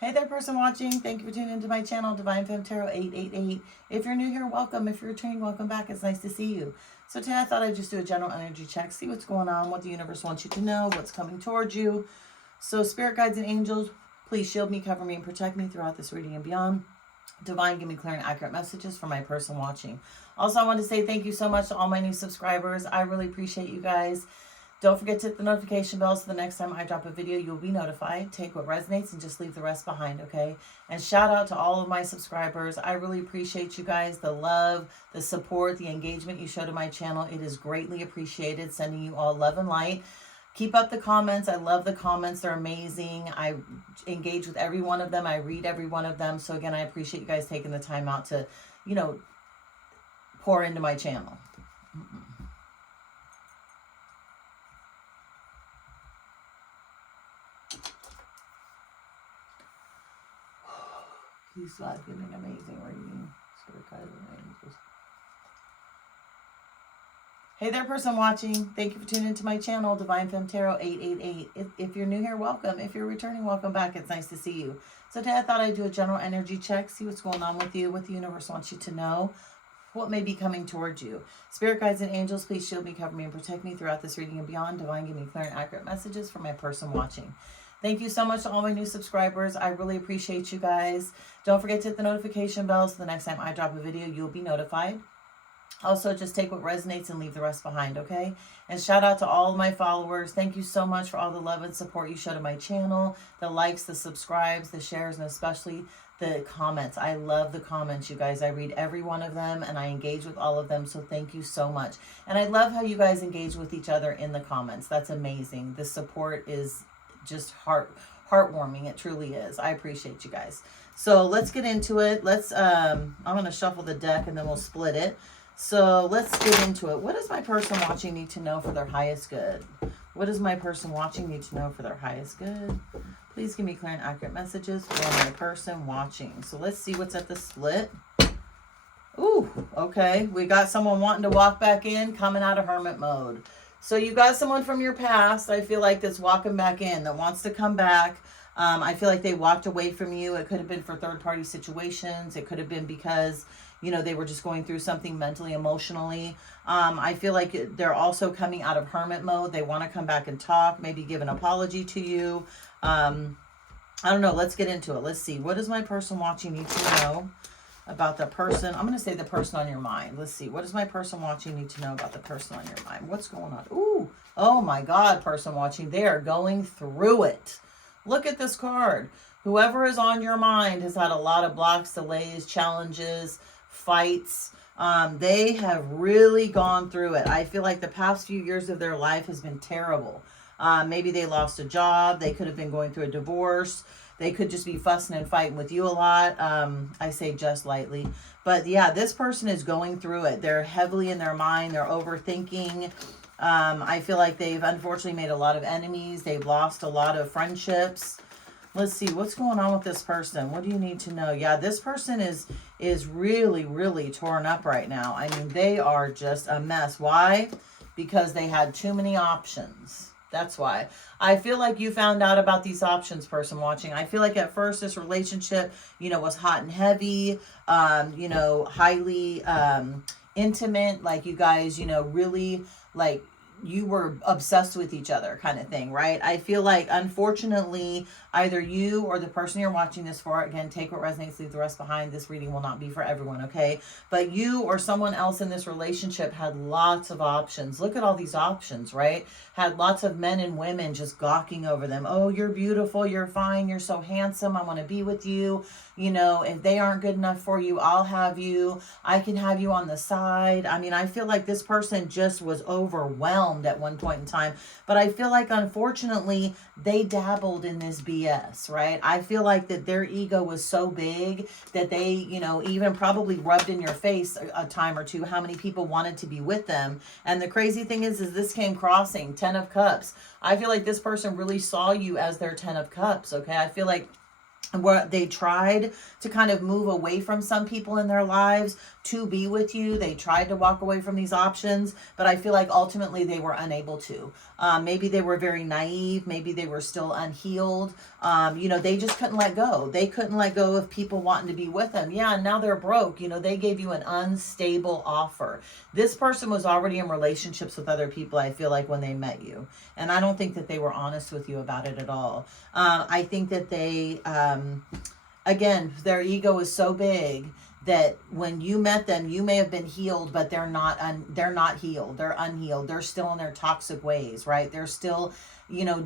Hey there, person watching. Thank you for tuning into my channel, Divine Femme Tarot 888. If you're new here, welcome. If you're returning, welcome back. It's nice to see you. So today I thought I'd just do a general energy check, see what's going on, what the universe wants you to know, what's coming towards you. So spirit guides and angels, please shield me, cover me, and protect me throughout this reading and beyond. Divine, give me clear and accurate messages for my person watching. Also, I want to say thank you so much to all my new subscribers. I really appreciate you guys. Don't forget to hit the notification bell so the next time I drop a video, you'll be notified. Take what resonates and just leave the rest behind, okay? And shout out to all of my subscribers. I really appreciate you guys, the love, the support, the engagement you show to my channel. It is greatly appreciated. Sending you all love and light. Keep up the comments. I love the comments. They're amazing. I engage with every one of them. I read every one of them. So again, I appreciate you guys taking the time out to, pour into my channel. Please God, give me an amazing reading. Spirit guides and angels. Hey there, person watching. Thank you for tuning into my channel, Divine Femme Tarot 888. If you're new here, welcome. If you're returning, welcome back. It's nice to see you. So today I thought I'd do a general energy check, see what's going on with you, what the universe wants you to know, what may be coming towards you. Spirit guides and angels, please shield me, cover me, and protect me throughout this reading and beyond. Divine, give me clear and accurate messages for my person watching. Thank you so much to all my new subscribers. I really appreciate you guys. Don't forget to hit the notification bell so the next time I drop a video, you'll be notified. Also, just take what resonates and leave the rest behind, okay? And shout out to all of my followers. Thank you so much for all the love and support you show to my channel, the likes, the subscribes, the shares, and especially the comments. I love the comments, you guys. I read every one of them and I engage with all of them, so thank you so much. And I love how you guys engage with each other in the comments. That's amazing. The support is just heartwarming. It truly is. I appreciate you guys. So let's get into it. I'm going to shuffle the deck and then we'll split it. So let's get into it. What does my person watching need to know for their highest good? What does my person watching need to know for their highest good? Please give me clear and accurate messages for my person watching. So let's see what's at the split. Ooh, okay. We got someone wanting to walk back in, coming out of hermit mode. So you got someone from your past, I feel like, that's walking back in, that wants to come back. I feel like they walked away from you. It could have been for third-party situations. It could have been because, they were just going through something mentally, emotionally. I feel like they're also coming out of hermit mode. They want to come back and talk, maybe give an apology to you. I don't know. Let's get into it. Let's see. What does my person watching need to know about the person? I'm going to say the person on your mind. Let's see. What does my person watching need to know about the person on your mind? What's going on? Ooh, oh my God, person watching. They are going through it. Look at this card. Whoever is on your mind has had a lot of blocks, delays, challenges, fights. They have really gone through it. I feel like the past few years of their life has been terrible. Maybe they lost a job. They could have been going through a divorce. They could just be fussing and fighting with you a lot. I say just lightly. But yeah, this person is going through it. They're heavily in their mind. They're overthinking. I feel like they've unfortunately made a lot of enemies. They've lost a lot of friendships. Let's see. What's going on with this person? What do you need to know? Yeah, this person is really, really torn up right now. I mean, they are just a mess. Why? Because they had too many options. That's why. I feel like you found out about these options, person watching. I feel like at first this relationship, was hot and heavy, highly intimate. Like you guys, really like you were obsessed with each other kind of thing, right? I feel like, unfortunately, either you or the person you're watching this for, again, take what resonates, leave the rest behind. This reading will not be for everyone, okay? But you or someone else in this relationship had lots of options. Look at all these options, right? Had lots of men and women just gawking over them. Oh, you're beautiful, you're fine, you're so handsome, I want to be with you. If they aren't good enough for you, I'll have you. I can have you on the side. I mean, I feel like this person just was overwhelmed at one point in time. But I feel like, unfortunately, they dabbled in this BS, right? I feel like that their ego was so big that they, even probably rubbed in your face a time or two how many people wanted to be with them. And the crazy thing is this came crossing, 10 of Cups. I feel like this person really saw you as their 10 of Cups, okay? I feel like where they tried to kind of move away from some people in their lives to be with you. They tried to walk away from these options, but I feel like ultimately they were unable to. Maybe they were very naive. Maybe they were still unhealed. They just couldn't let go. They couldn't let go of people wanting to be with them. Yeah, and now they're broke. They gave you an unstable offer. This person was already in relationships with other people, I feel like, when they met you. And I don't think that they were honest with you about it at all. I think that they, again, their ego is so big that when you met them, you may have been healed, but they're not healed. They're unhealed. They're still in their toxic ways, right? They're still,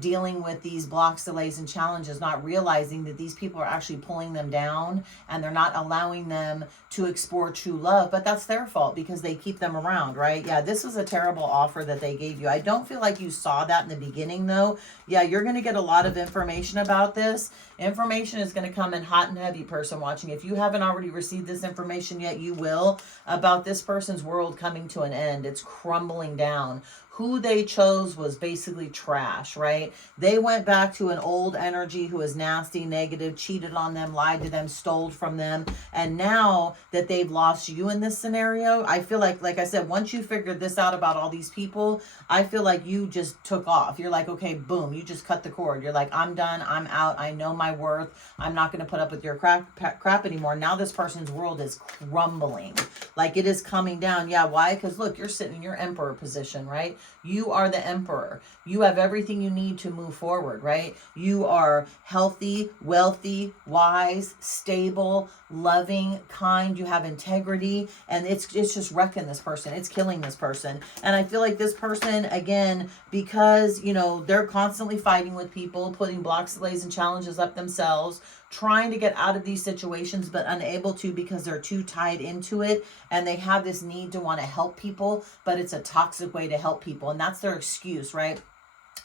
dealing with these blocks, delays, and challenges, not realizing that these people are actually pulling them down and they're not allowing them to explore true love. But that's their fault because they keep them around, right? Yeah, this was a terrible offer that they gave you. I don't feel like you saw that in the beginning, though. Yeah, you're going to get a lot of information about this. Information is going to come in hot and heavy, person watching. If you haven't already received this information yet, you will, about this person's world coming to an end. It's crumbling down. Who they chose was basically trash, right? They went back to an old energy who is nasty, negative, cheated on them, lied to them, stole from them. And now that they've lost you in this scenario, I feel like I said, once you figured this out about all these people, I feel like you just took off. You're like, okay, boom, you just cut the cord. You're like, I'm done. I'm out. I know my worth. I'm not going to put up with your crap anymore. Now this person's world is crumbling. Like, it is coming down. Yeah, why? Because look, you're sitting in your emperor position, right? You are the emperor. You have everything you need to move forward, right? You are healthy, wealthy, wise, stable, loving, kind. You have integrity, and it's just wrecking this person. It's killing this person. And I feel like this person, again, because, they're constantly fighting with people, putting blocks, delays, and challenges up themselves, trying to get out of these situations, but unable to because they're too tied into it, and they have this need to want to help people, but it's a toxic way to help people, and that's their excuse, right?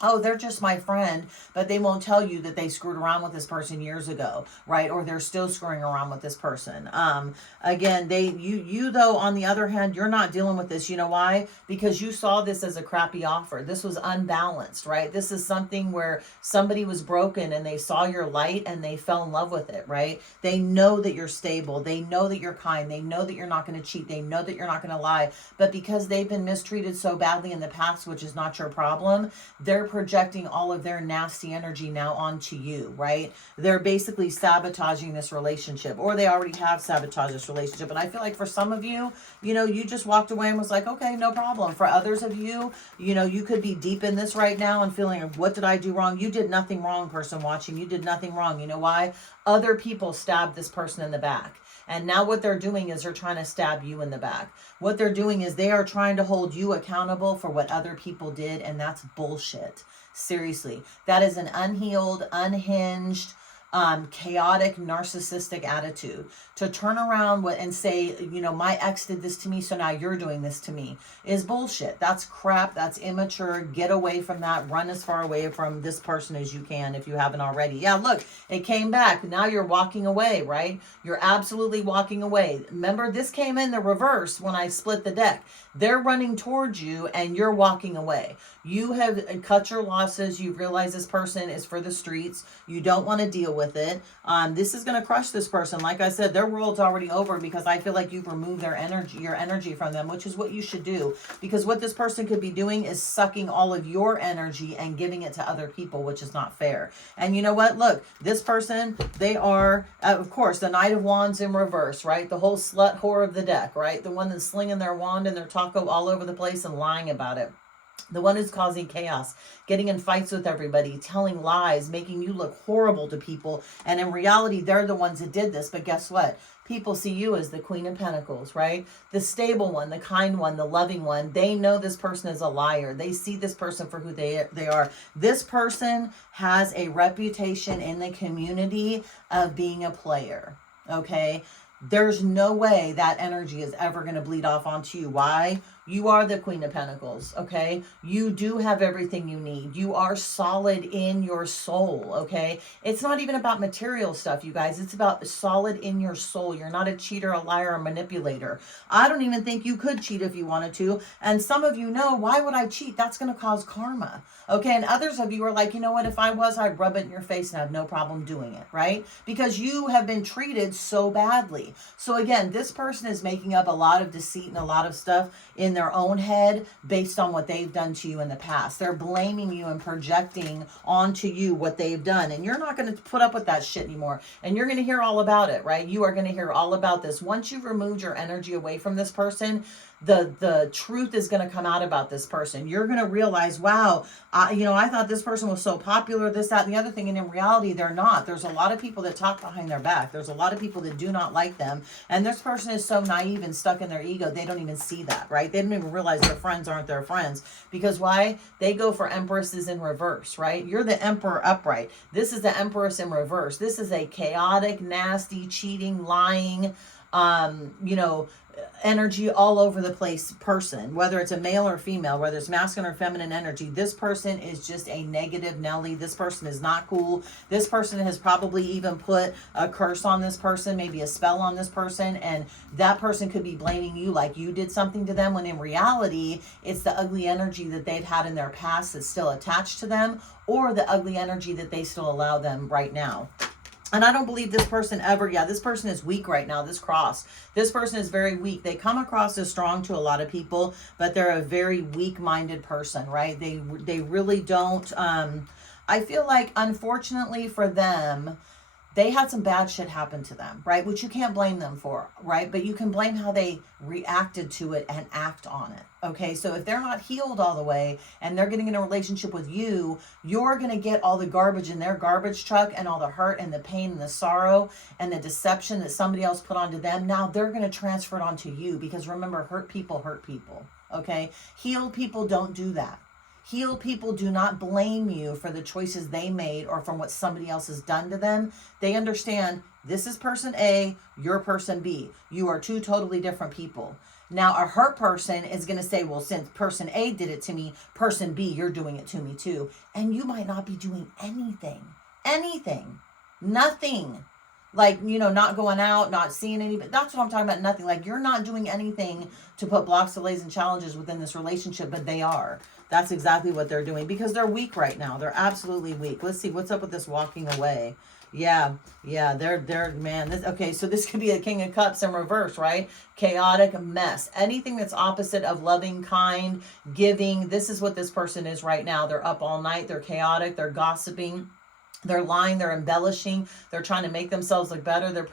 Oh, they're just my friend, but they won't tell you that they screwed around with this person years ago, right? Or they're still screwing around with this person. Again, you though, on the other hand, you're not dealing with this. You know why? Because you saw this as a crappy offer. This was unbalanced, right? This is something where somebody was broken and they saw your light and they fell in love with it, right? They know that you're stable. They know that you're kind. They know that you're not going to cheat. They know that you're not going to lie. But because they've been mistreated so badly in the past, which is not your problem, they're projecting all of their nasty energy now onto you, right? They're basically sabotaging this relationship, or they already have sabotaged this relationship. And I feel like for some of you, you just walked away and was like, okay, no problem. For others of you, you could be deep in this right now and feeling, what did I do wrong? You did nothing wrong, person watching. You did nothing wrong. You know why? Other people stabbed this person in the back. And now what they're doing is they're trying to stab you in the back. What they're doing is they are trying to hold you accountable for what other people did, and that's bullshit. Seriously. That is an unhealed, unhinged, chaotic, narcissistic attitude. To turn around and say, my ex did this to me, so now you're doing this to me, is bullshit. That's crap. That's immature. Get away from that. Run as far away from this person as you can if you haven't already. Yeah, look, it came back. Now you're walking away, right? You're absolutely walking away. Remember, this came in the reverse when I split the deck. They're running towards you and you're walking away. You have cut your losses. You realize this person is for the streets. You don't want to deal with it. This is going to crush this person. Like I said, their world's already over because I feel like you've removed your energy from them, which is what you should do. Because what this person could be doing is sucking all of your energy and giving it to other people, which is not fair. And you know what? Look, this person, they are, of course, the Knight of Wands in reverse, right? The whole slut whore of the deck, right? The one that's slinging their wand and their taco all over the place and lying about it. The one who's causing chaos, getting in fights with everybody, telling lies, making you look horrible to people. And in reality, they're the ones that did this. But guess what? People see you as the Queen of Pentacles, right? The stable one, the kind one, the loving one. They know this person is a liar. They see this person for who they are. This person has a reputation in the community of being a player, okay? There's no way that energy is ever going to bleed off onto you. Why? You are the Queen of Pentacles, okay? You do have everything you need. You are solid in your soul, okay? It's not even about material stuff, you guys. It's about solid in your soul. You're not a cheater, a liar, a manipulator. I don't even think you could cheat if you wanted to. And some of you know, why would I cheat? That's going to cause karma, okay? And others of you are like, you know what? If I was, I'd rub it in your face and have no problem doing it, right? Because you have been treated so badly. So again, this person is making up a lot of deceit and a lot of stuff in their own head based on what they've done to you in the past. They're blaming you and projecting onto you what they've done. And you're not going to put up with that shit anymore. And you're going to hear all about it, right? You are going to hear all about this. Once you've removed your energy away from this person, the truth is going to come out about this person. You're going to realize, wow, I thought this person was so popular, this, that, and the other thing. And in reality, they're not. There's a lot of people that talk behind their back. There's a lot of people that do not like them. And this person is so naive and stuck in their ego, they don't even see that, right? They don't even realize their friends aren't their friends. Because why? They go for empresses in reverse, right? You're the emperor upright. This is the empress in reverse. This is a chaotic, nasty, cheating, lying, energy all over the place person, whether it's a male or female, whether it's masculine or feminine energy. This person is just a negative Nelly. This person is not cool. This person has probably even put a curse on this person, maybe a spell on this person, and that person could be blaming you like you did something to them, when in reality it's the ugly energy that they've had in their past that's still attached to them, or the ugly energy that they still allow them right now. And I don't believe this person ever, this person is weak right now, this cross. This person is very weak. They come across as strong to a lot of people, but they're a very weak-minded person, right? They really don't, I feel like, unfortunately for them, they had some bad shit happen to them, right? Which you can't blame them for, right? But you can blame how they reacted to it and act on it, okay? So if they're not healed all the way and they're getting in a relationship with you, you're going to get all the garbage in their garbage truck and all the hurt and the pain and the sorrow and the deception that somebody else put onto them. Now they're going to transfer it onto you, because remember, hurt people, okay? Healed people don't do that. Healed people do not blame you for the choices they made or from what somebody else has done to them. They understand, this is person A, you're person B. You are two totally different people. Now, a hurt person is going to say, well, since person A did it to me, person B, you're doing it to me too. And you might not be doing anything, nothing. Like, not going out, not seeing anybody. That's what I'm talking about, nothing. Like, you're not doing anything to put blocks, delays, and challenges within this relationship, but they are. That's exactly what they're doing, because they're weak right now. They're absolutely weak. Let's see, what's up with this walking away? Yeah, man. Okay, so this could be a King of Cups in reverse, right? Chaotic mess. Anything that's opposite of loving, kind, giving. This is what this person is right now. They're up all night. They're chaotic. They're gossiping. They're lying, they're embellishing, they're trying to make themselves look better, they're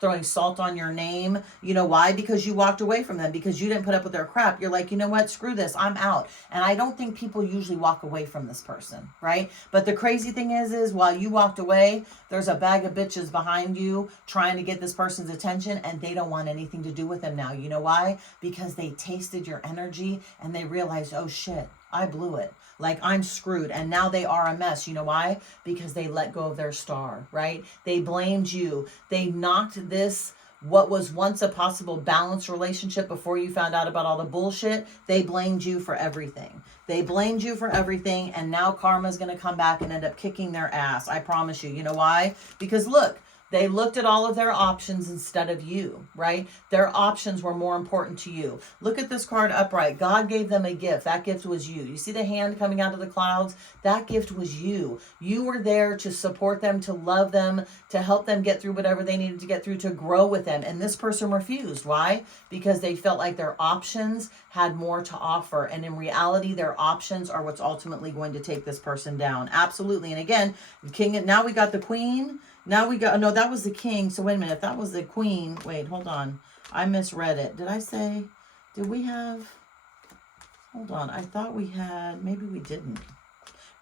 throwing salt on your name. You know why? Because you walked away from them, because you didn't put up with their crap. You're like, you know what, screw this, I'm out. And I don't think people usually walk away from this person, right? But the crazy thing is while you walked away, there's a bag of bitches behind you trying to get this person's attention, and they don't want anything to do with them now. You know why? Because they tasted your energy and they realized, oh shit, I blew it. Like, I'm screwed. And now they are a mess. You know why? Because they let go of their star, right? They blamed you. They knocked this, what was once a possible balanced relationship before you found out about all the bullshit. They blamed you for everything. And now karma's going to come back and end up kicking their ass. I promise you. You know why? Because look, they looked at all of their options instead of you, right? Their options were more important to you. Look at this card upright. God gave them a gift. That gift was you. You see the hand coming out of the clouds? That gift was you. You were there to support them, to love them, to help them get through whatever they needed to get through, to grow with them. And this person refused. Why? Because they felt like their options had more to offer. And in reality, their options are what's ultimately going to take this person down. Absolutely. And again, King, now we got the Queen. Now we got, no, that was the King. So wait a minute. If that was the Queen, wait, hold on. I misread it. Did I say, did we have, hold on. I thought we had, maybe we didn't.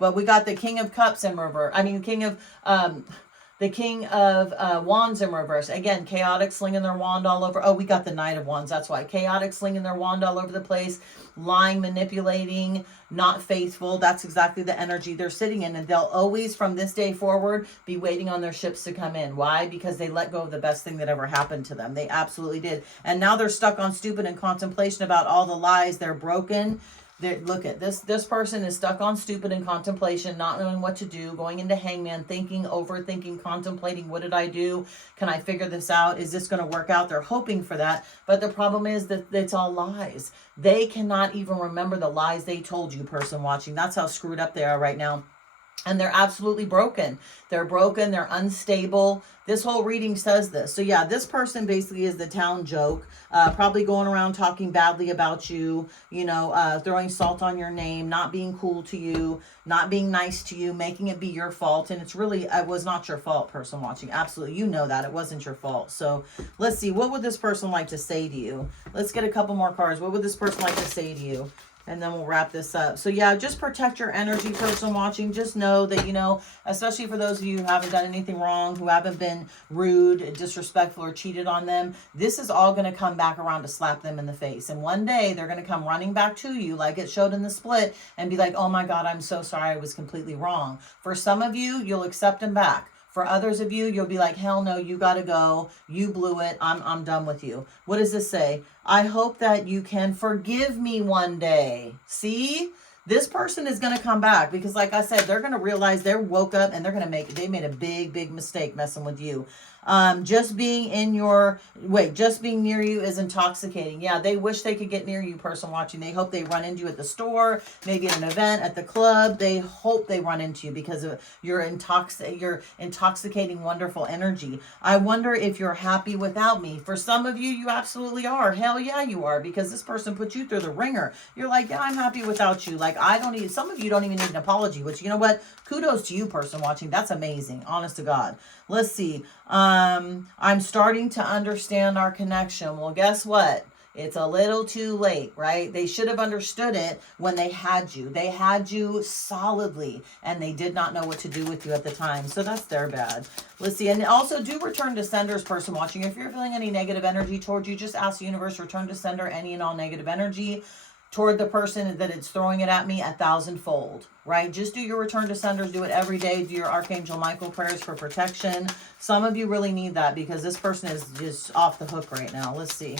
But we got the King of Cups in reverse. I mean, the The King of Wands in reverse. Again, chaotic, slinging their wand all over. Oh, we got the Knight of Wands. That's why. Chaotic, slinging their wand all over the place. Lying, manipulating, not faithful. That's exactly the energy they're sitting in. And they'll always, from this day forward, be waiting on their ships to come in. Why? Because they let go of the best thing that ever happened to them. They absolutely did. And now they're stuck on stupid and contemplation about all the lies. They're broken. Look at this. This person is stuck on stupid and contemplation, not knowing what to do, going into hangman, thinking, overthinking, contemplating. What did I do? Can I figure this out? Is this going to work out? They're hoping for that. But the problem is that it's all lies. They cannot even remember the lies they told you, person watching. That's how screwed up they are right now. And they're absolutely broken. They're broken. They're unstable. This whole reading says this. So yeah, this person basically is the town joke. Probably going around talking badly about you, you know, throwing salt on your name, not being cool to you, not being nice to you, making it be your fault. And it's really, it was not your fault, person watching. Absolutely. You know that. It wasn't your fault. So let's see. What would this person like to say to you? Let's get a couple more cards. What would this person like to say to you? And then we'll wrap this up. So yeah, just protect your energy, person watching. Just know that, you know, especially for those of you who haven't done anything wrong, who haven't been rude, disrespectful, or cheated on them, this is all going to come back around to slap them in the face. And one day they're going to come running back to you like it showed in the split and be like, oh my God, I'm so sorry. I was completely wrong. For some of you, you'll accept them back. For others of you, you'll be like, hell no, you got to go. You blew it. I'm done with you. What does this say? I hope that you can forgive me one day. See? This person is going to come back because, like I said, they're going to realize they woke up and they're going to they made a big mistake messing with you. Just being near you is intoxicating. Yeah, they wish they could get near you, person watching. They hope they run into you at the store, maybe at an event, at the club. They hope they run into you because of your intoxicating, wonderful energy. I wonder if you're happy without me. For some of you, you absolutely are. Hell yeah, you are, because this person put you through the ringer. You're like, yeah, I'm happy without you. Like, some of you don't even need an apology, which, you know what? Kudos to you, person watching. That's amazing. Honest to God. Let's see. I'm starting to understand our connection. Well, guess what? It's a little too late, right? They should have understood it when they had you. They had you solidly, and they did not know what to do with you at the time. So that's their bad. Let's see. And also do return to senders, person watching. If you're feeling any negative energy towards you, just ask the universe, return to sender any and all negative energy toward the person that it's throwing it at me 1,000-fold, right? Just do your return to senders. Do it every day. Do your Archangel Michael prayers for protection. Some of you really need that because this person is just off the hook right now. Let's see.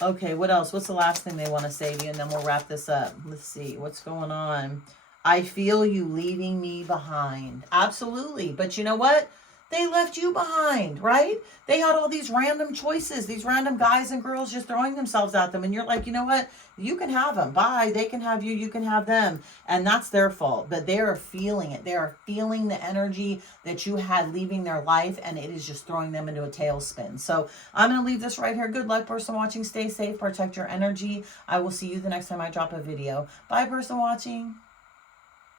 Okay, what else? What's the last thing they want to say to you? And then we'll wrap this up. Let's see. What's going on? I feel you leaving me behind. Absolutely. But you know what? They left you behind, right? They had all these random choices, these random guys and girls just throwing themselves at them. And you're like, you know what? You can have them. Bye. They can have you. You can have them. And that's their fault. But they are feeling it. They are feeling the energy that you had leaving their life. And it is just throwing them into a tailspin. So I'm going to leave this right here. Good luck, person watching. Stay safe. Protect your energy. I will see you the next time I drop a video. Bye, person watching.